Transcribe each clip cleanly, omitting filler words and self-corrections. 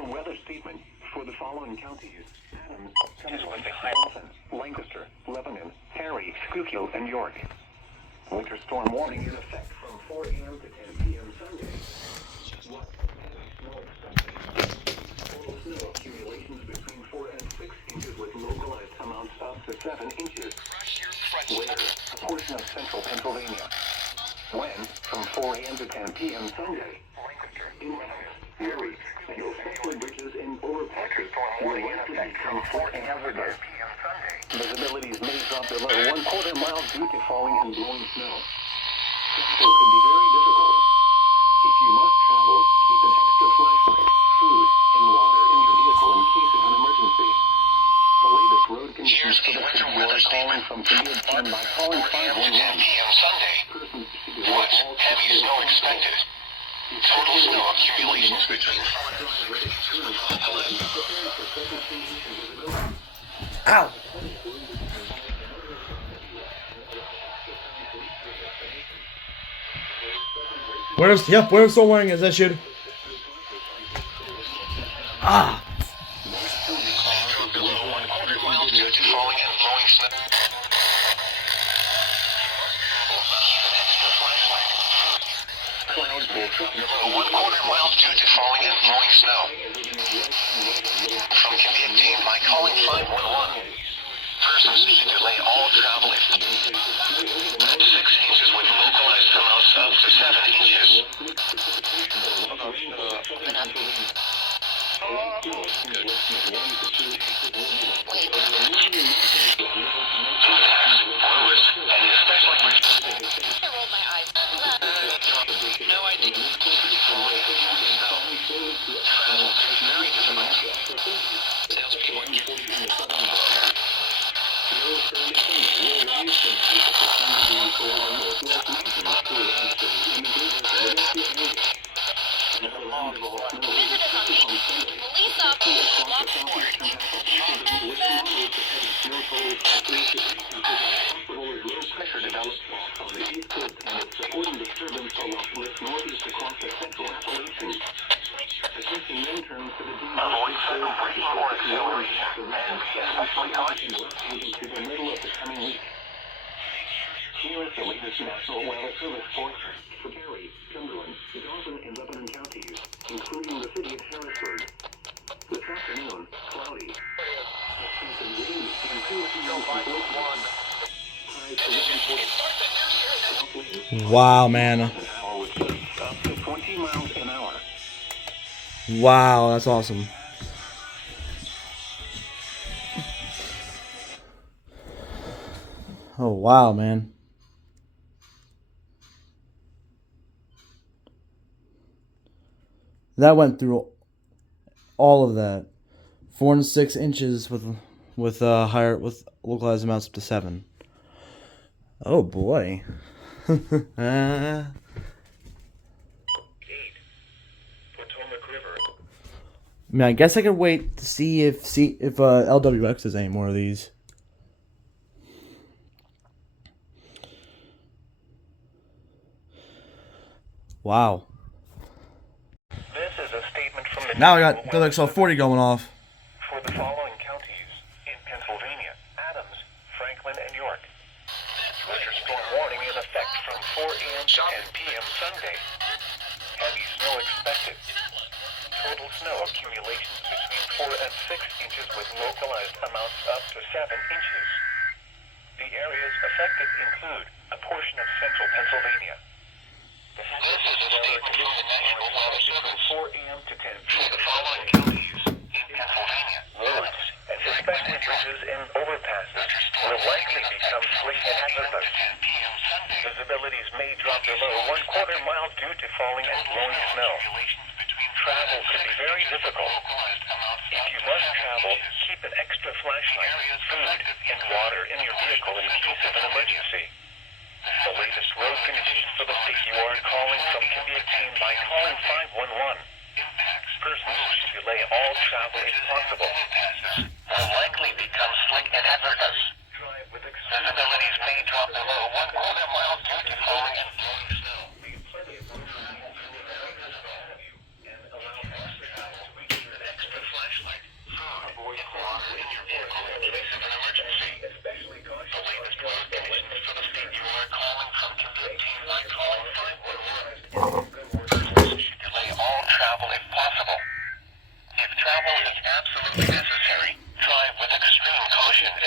winter weather statement for the following counties: Adams, Lancaster, Lebanon, Perry, Schuylkill, and York. Winter storm warning in effect from 4 a.m. to 10 p.m. Sunday. Total snow accumulations between 4 and 6 inches with localized amounts up to 7 inches. Where? A portion of central Pennsylvania. When? From 4 a.m. to 10 p.m. Sunday. In Perry, no special bridges and overpasses will likely become flat and hazardous. Visibilities may drop below 1/4 mile due to falling and blowing snow. Travel could be very difficult. If you must travel, keep an extra flashlight, food, and water in your vehicle in case of an emergency. The latest road conditions for the city you are calling from can be obtained by calling 511. Persons should be all Heavy snow expected. Total snow accumulations between 4 and 6. Ow! We're still wearing as issued. Ah! Miles due to falling and blowing snow. From can be obtained by calling 511. Persons should delay all travel if 6 inches with localized amounts up to 7 inches. Avoid sudden braking or acceleration, and be especially cautious into the middle of the coming week. Here is the latest National Weather Service forecast for Perry, Cumberland, Dawson, and Lebanon counties, including the city of Harrisburg. This afternoon, cloudy. Wow, man. Wow, that's awesome. Oh, wow, man. That went through all of that. 4 and 6 inches with localized amounts up to 7. Oh boy. I mean, I guess I could wait to see if LWX does any more of these. Wow. This is a statement from the Now I got WXL 40 going off. For the following counties in Pennsylvania: Adams, Franklin, and York. Winter storm warning in effect from 4 a.m. to 10 p.m. Sunday. Heavy snow expected. Total snow accumulations between 4 and 6 inches with localized amounts up to 7 inches. The areas affected include a portion of central Pennsylvania. This is a statement from the National Weather Service. 4 a.m. to 10 p.m. The following counties in Pennsylvania: roads, and especially bridges and overpasses, will likely become slick and hazardous. Visibilities may drop below 1/4 mile due to falling and blowing snow. Travel could be very difficult. If you must travel, keep an extra flashlight, food, and water in your vehicle in case of an emergency. The latest road conditions for the state you are calling from can be obtained by calling 511. Persons should delay all travel if possible. Will likely become slick and hazardous. Visibilities may drop below 1/4 mile due to falling and blowing snow.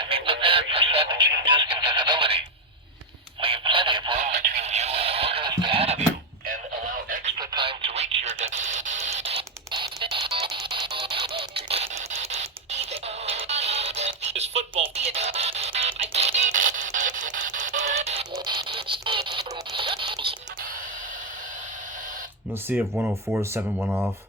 Be prepared for sudden changes in visibility. Leave plenty of room between you and the motorist ahead of you, and allow extra time to reach your destination. This football. Let's see if 104.7 went off.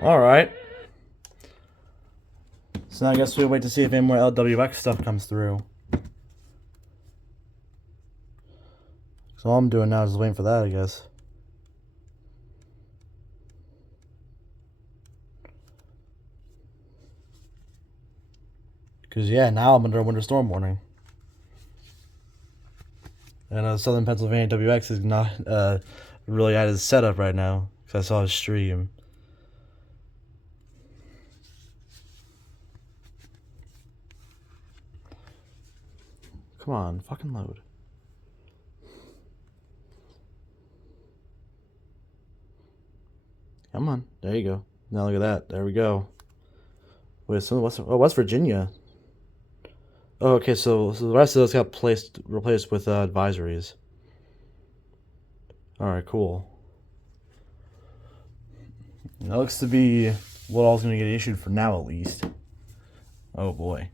Alright. So now I guess we'll wait to see if any more LWX stuff comes through. So all I'm doing now is waiting for that, I guess. Because, yeah, now I'm under a winter storm warning. And Southern Pennsylvania WX is not really at his setup right now. Because I saw his stream. Come on, fucking load. Come on, there you go. Now look at that. There we go. Wait, so West Virginia. Oh, okay, so the rest of those got replaced with advisories. All right, cool. That looks to be what all's gonna get issued for now, at least. Oh boy.